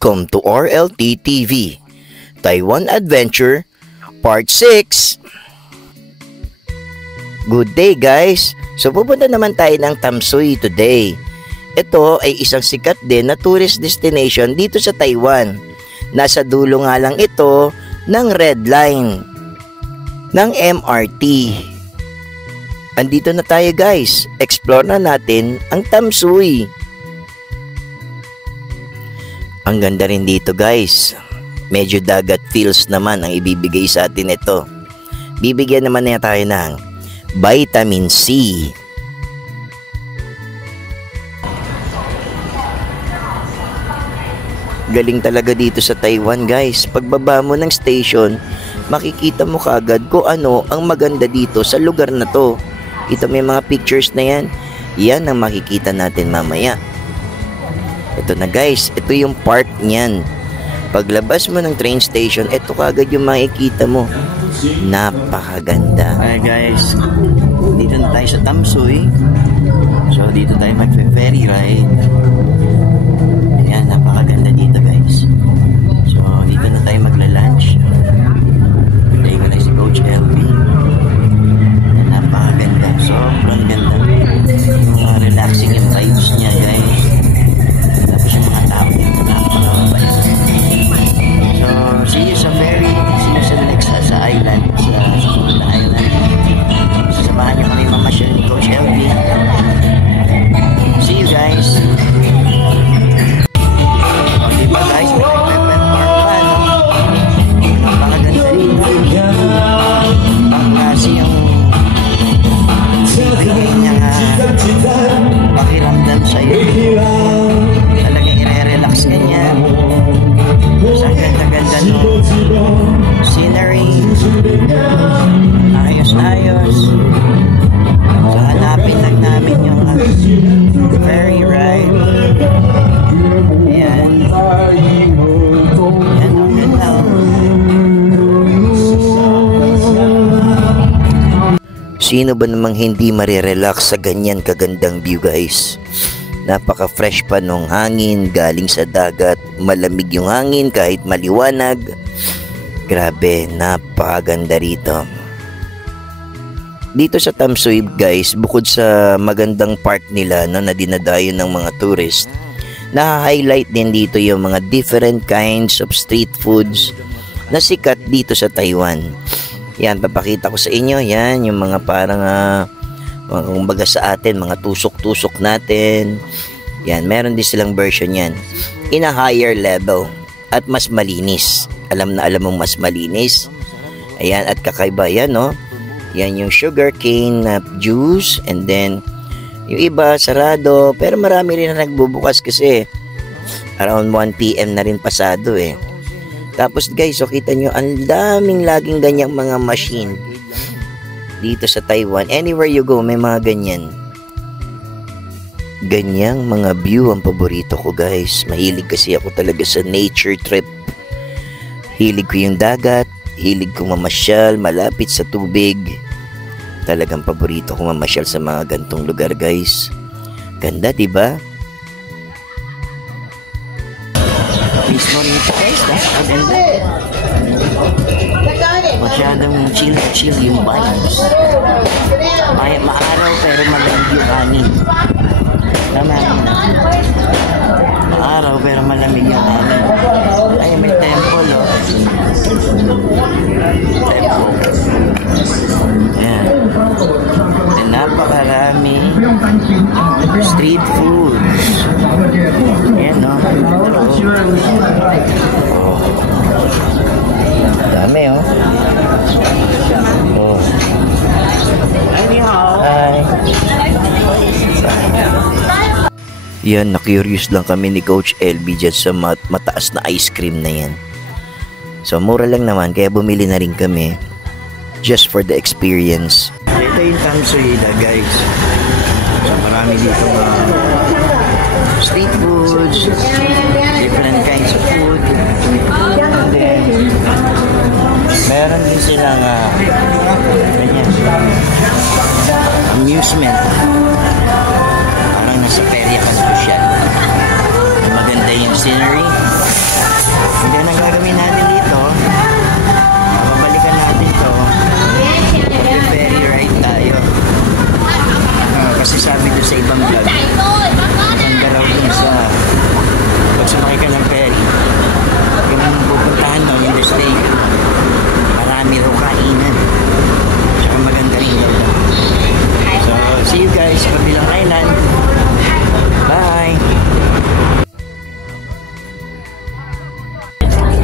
Welcome to RLT TV, Taiwan Adventure, Part 6. Good day guys! So pupunta naman tayo ng Tamsui today. Ito ay isang sikat din na tourist destination dito sa Taiwan. Nasa dulo nga lang ito ng Red Line ng MRT. Andito na tayo guys. Explore na natin ang Tamsui. Ang ganda rin dito guys. Medyo dagat feels naman ang ibibigay sa atin ito. Bibigyan naman na tayo ng vitamin C. Galing talaga dito sa Taiwan guys. Pagbaba mo ng station, makikita mo kaagad kung ano ang maganda dito sa lugar na to. Ito may mga pictures na yan. Yan ang makikita natin mamaya. Ito na guys, ito yung part niyan. Paglabas mo ng train station, ito kagad yung makikita mo. Napakaganda. Hi guys, dito na tayo sa Tamsui. So dito tayo mag-ferry ride. Ayan, napakaganda dito guys. So dito na tayo magla-lunch. Tayo na tayo si Coach LB. Napakaganda, sobrang ganda. Yung mga relaxing yung vibes niya guys. Tapos yung mga tao dito napakabait. So see you sa ferry. See you sa next sa island. Sa susunod na island. Sasamahan niyo kami mamasyal ni Coach LB. See you guys. Okay pa guys, may pepper park pa, no? Napakaganda rin. Pangklase yung bigay niya pakiramdam sa'yo. Talagang i-relax ka niya. Sa ganda-ganda no scenery. Ayos-ayos. So hanapin lang namin yung ferry ride. Ayan. Ayan ang ganda. Sino ba namang hindi marirelax sa ganyan kagandang view guys? Napaka-fresh pa nung hangin galing sa dagat. Malamig yung hangin kahit maliwanag. Grabe, napakaganda rito. Dito sa Tamsui guys, bukod sa magandang park nila no, na dinadayo ng mga tourist, na-highlight din dito yung mga different kinds of street foods na sikat dito sa Taiwan. Yan, papakita ko sa inyo. Yan, yung mga parang kumbaga sa atin, mga tusok-tusok natin. Yan, meron din silang version yan. In a higher level. At mas malinis. Alam na alam mong mas malinis. Ayan, at kakaiba yan, no? Yan yung sugar cane juice. And then, yung iba, sarado. Pero marami rin na nagbubukas kasi around 1 PM na rin pasado eh. Tapos guys, so kita nyo, ang daming laging ganyang mga machine dito sa Taiwan. Anywhere you go, may mga ganyan. Ganyang mga view ang paborito ko guys. Mahilig kasi ako talaga sa nature trip. Hilig ko yung dagat. Hilig ko mamasyal malapit sa tubig. Talagang paborito ko mamasyal sa mga gantong lugar guys. Ganda diba? Mismo rito guys, ganda. Masyadong chill yung vibes. Maaraw pero malamig yung hangin. Tama na. Maaraw pero malamig yung hangin. Ay, may temple oh. Temple. Yan. And napakarami street foods. Yan no. Oh. Dami oh. Oh. Hi. Yan, na-curious lang kami ni Coach LB dyan sa mataas na ice cream na yan. So, mura lang naman, kaya bumili na rin kami. Just for the experience. Ito yung Tamsui guys. So, marami dito street foods, different kinds of food. And then, meron din silang ganyan, amusement. Parang nasa perya ka na siya. Maganda yung scenery.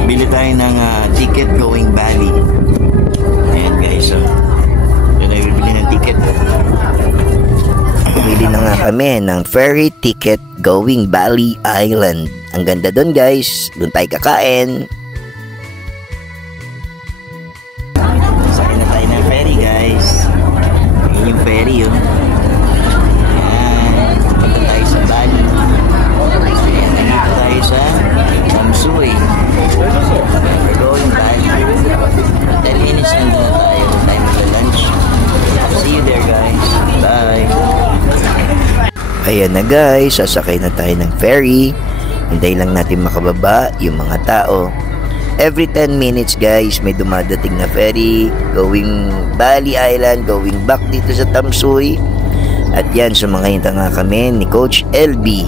Bili tayo ng ticket going Bali. Ayan guys, so yun ay bibili ng ticket. Bumili na nga kami ng ferry ticket going Bali Island. Ang ganda doon guys, doon tayo kakain. Sakay na tayo ng ferry guys. Ayan yung ferry yun. Ayan, punta tayo sa Bali. Ayan, nandito tayo sa Tamsui. We're going Bali. 10 minutes nandito na tayo. Tayo magla-lunch. See you there guys. Bye. Ayan na guys, sasakay na tayo ng ferry. Hintay lang natin makababa yung mga tao. Every 10 minutes guys, may dumadating na ferry going Bali Island, going back dito sa Tamsui. At yan, sumakay na nga kami ni Coach LB.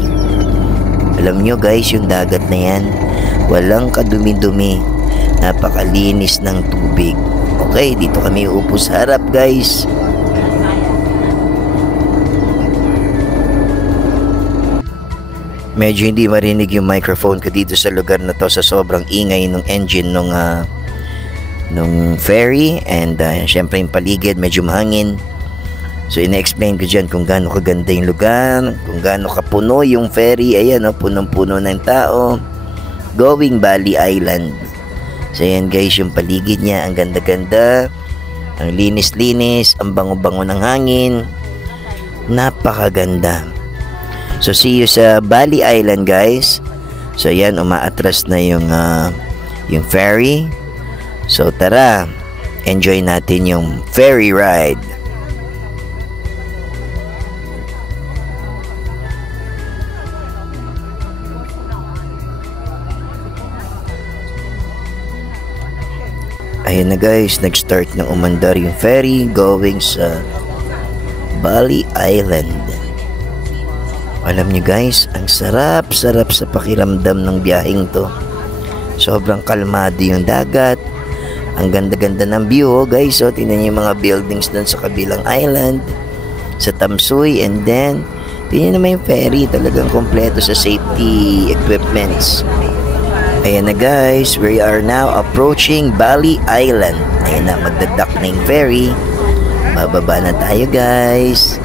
Alam nyo guys, yung dagat na yan, walang kadumi-dumi. Napakalinis ng tubig. Okay, dito kami uupo sa harap guys. Medyo hindi marinig yung microphone ko dito sa lugar na to sa sobrang ingay ng engine nung ferry. And syempre yung paligid medyo mahangin. So ina-explain ko dyan kung gaano kaganda yung lugar, kung gaano kapuno yung ferry. Ayan o, punong-puno ng tao. Going Bali Island. So ayan guys, yung paligid niya, ang ganda-ganda, ang linis-linis, ang bango-bango ng hangin. Napakaganda. So see you sa Bali Island guys. So yan, umaatras na yung ferry. So tara, enjoy natin yung ferry ride. Ayan na guys, nag-start ng umandar yung ferry going sa Bali Island. Alam nyo guys, ang sarap-sarap sa pakiramdam ng biyaheng to. Sobrang kalmado yung dagat. Ang ganda-ganda ng view guys. So tingnan nyo yung mga buildings dun sa kabilang island, sa Tamsui. And then tingnan naman yung ferry, talagang kompleto sa safety equipments. Ayan na guys, we are now approaching Bali Island. Ayan na, magdadak na yung ferry. Bababa na tayo guys.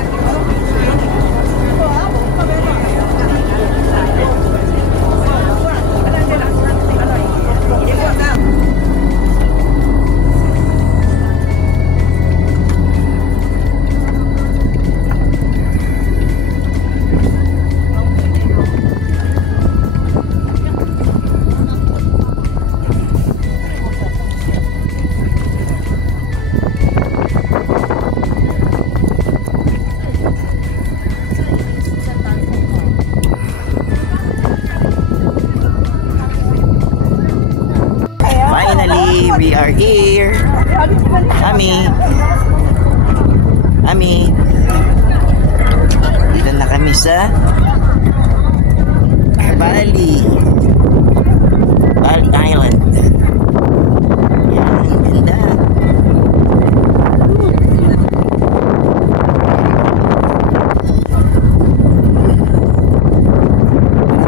We are here. Ami. Dito na kami sa Bali Island. Yan, ganda.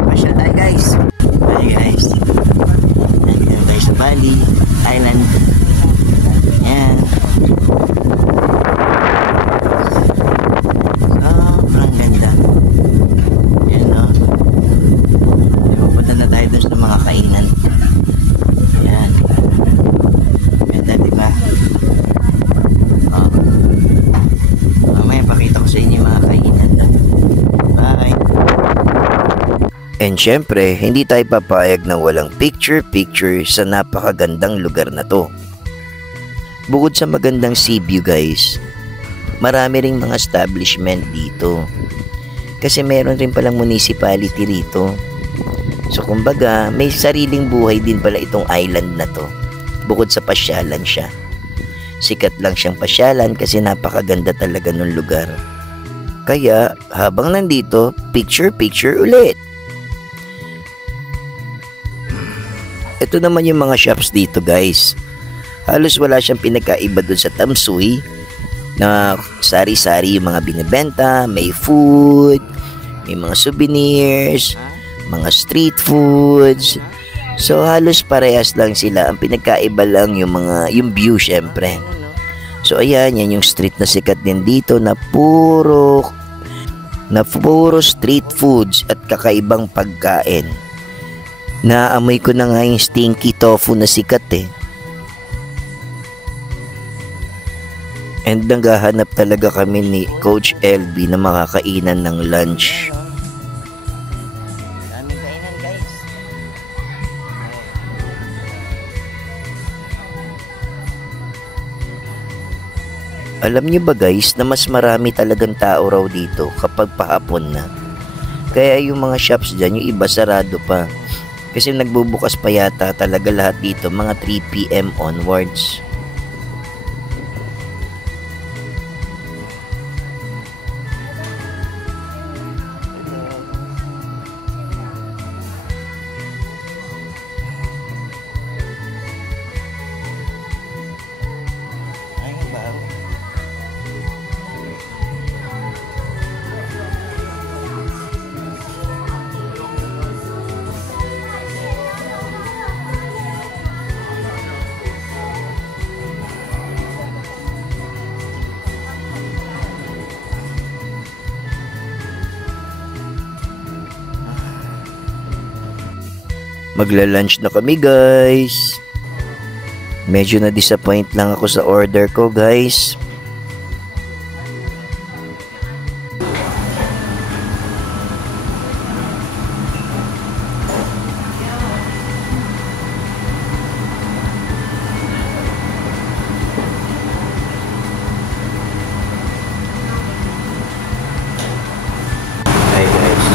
Pasya tayo guys. Nandito na tayo sa Bali Island. Yan. Sobrang ganda. Yan no. Pupunta na tayo dun sa mga kainan. Yan. Ganda diba? Mamaya pakita ko sa inyo yung mga kainan. Bye. And syempre, hindi tayo papayag na walang picture-picture sa napakagandang lugar na to. Bukod sa magandang sea view guys, marami ring mga establishment dito. Kasi meron rin palang municipality rito. So kumbaga, may sariling buhay din pala itong island na to. Bukod sa pasyalan siya. Sikat lang siyang pasyalan kasi napakaganda talaga ng lugar. Kaya, habang nandito, picture-picture ulit. Ito naman yung mga shops dito guys. Halos wala siyang pinagkaiba doon sa Tamsui na sari-sari yung mga binibenta. May food, may mga souvenirs, mga street foods. So halos parehas lang sila. Ang pinagkaiba lang yung view syempre. So ayan, yan yung street na sikat din dito na puro street foods at kakaibang pagkain. Naamoy ko na nga yung stinky tofu na sikat eh. And naghahanap talaga kami ni Coach LB na makakainan ng lunch. Alam niyo ba guys na mas marami talagang tao raw dito kapag pahapon na. Kaya yung mga shops dyan, yung iba sarado pa. Kasi nagbubukas pa yata talaga lahat dito mga 3 PM onwards. Magla-lunch na kami guys. Medyo na-disappoint lang ako sa order ko guys. Hi guys.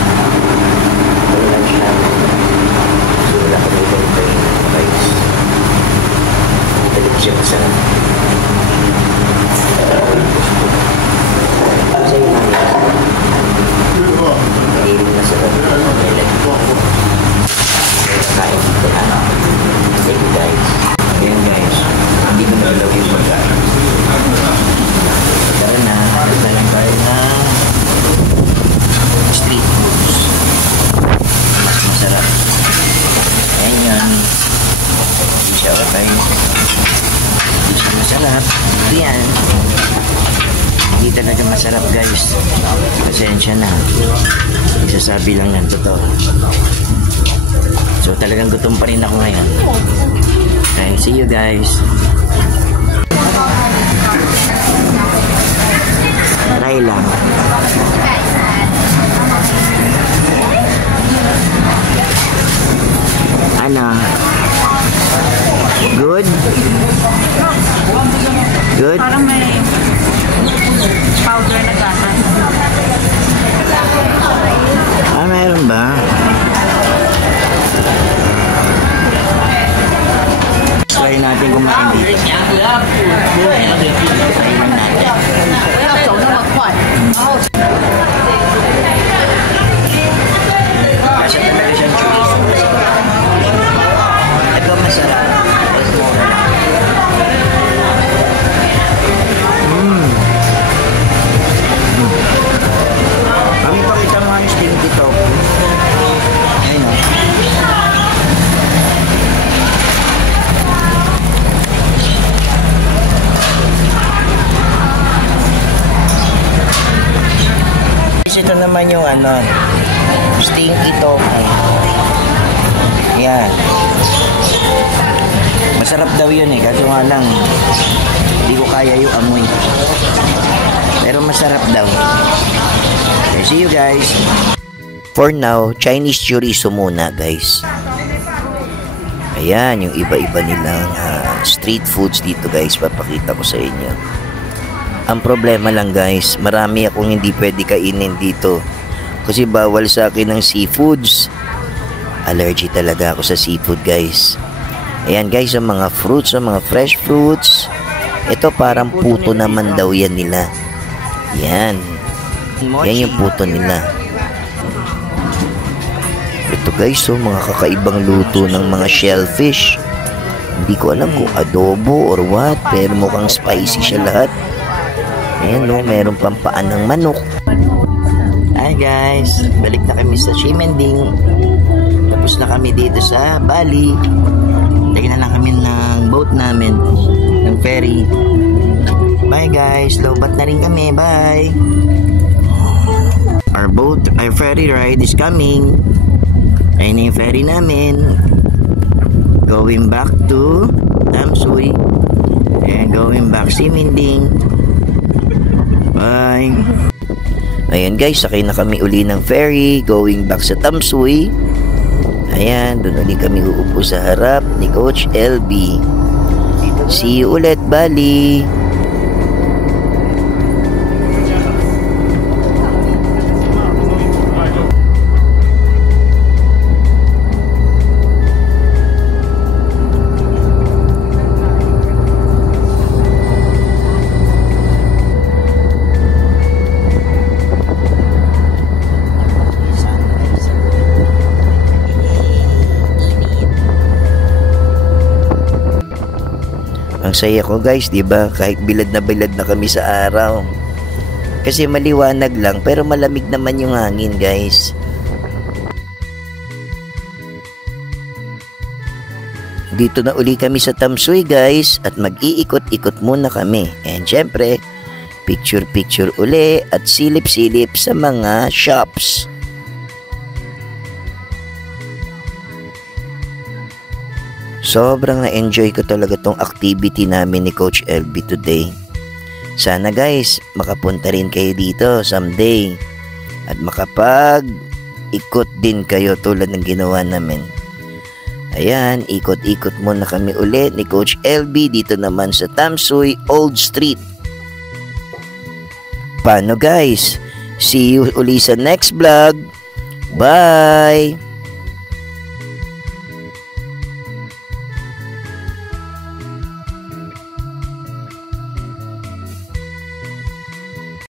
Lunch namin. Wala kami bantay ng rice. Talip siya masarap. Kasi yung namin. Mahilig na sarap. Kain dito na. Thank you guys. Ayan guys. Hindi ko nalaw yung pagkain. Tara na. Tara lang tayo na street foods. Mas masarap. Ayan. Hindi siya okay. Hindi siya masarap. Ayan. Hindi talaga masarap guys. Pasensya na. Isasabi lang ng totoo. So talagang gutom pa rin ako ngayon. Okay, see you guys. Try lang. Ano? Good? Good? Parang may powder na gata. Ah, meron ba? Try natin kumain dito. Try lang natin. Kasi talaga siyang chorizo. Ito masarap. Kami pakita mo ang stinky tofu. Ayun o. Ito naman yung stinky tofu. Yan. Masarap daw yun eh. Kaso nga lang, hindi ko kaya yung amoy. Pero masarap daw. Okay, see you guys. For now, Chinese chorizo muna guys. Ayan, yung iba-iba nilang street foods dito guys. Papakita ko sa inyo. Ang problema lang guys, marami akong hindi pwede kainin dito. Kasi bawal sa akin ng seafoods. Allergy talaga ako sa seafood guys. Ayan guys, ang mga fruits, ang mga fresh fruits. Ito parang puto naman daw yan nila. Yan. Yan yung puto nila. Ito guys, mga kakaibang luto ng mga shellfish. Hindi ko alam kung adobo or what, pero mukhang spicy siya lahat. Ayan meron pang paan ng manok. Hi guys, balik na kami sa Ximending. Tapos almost na kami dito sa Bali. Tingnan na kami ng boat namin, ng ferry. Bye guys, lowbat na rin kami. Bye. Our ferry ride is coming. Ayun na yung ferry namin. Going back to Tamsui. And going back Siminding. Bye. Ayan guys, sakay na kami uli ng ferry going back sa Tamsui. Ayan, doon uli kami uupo sa harap ni Coach LB. See you ulit, Bali. Ang saya ko guys, 'di ba? Kahit bilad na kami sa araw. Kasi maliwanag lang pero malamig naman yung hangin, guys. Dito na uli kami sa Tamsui, guys, at mag-iikot-ikot muna kami. And syempre, picture-picture uli at silip-silip sa mga shops. Sobrang na-enjoy ko talaga tong activity namin ni Coach LB today. Sana guys, makapunta rin kayo dito someday at makapag-ikot din kayo tulad ng ginawa namin. Ayan, ikot-ikot muna kami ulit ni Coach LB dito naman sa Tamsui Old Street. Paano guys? See you uli sa next vlog. Bye!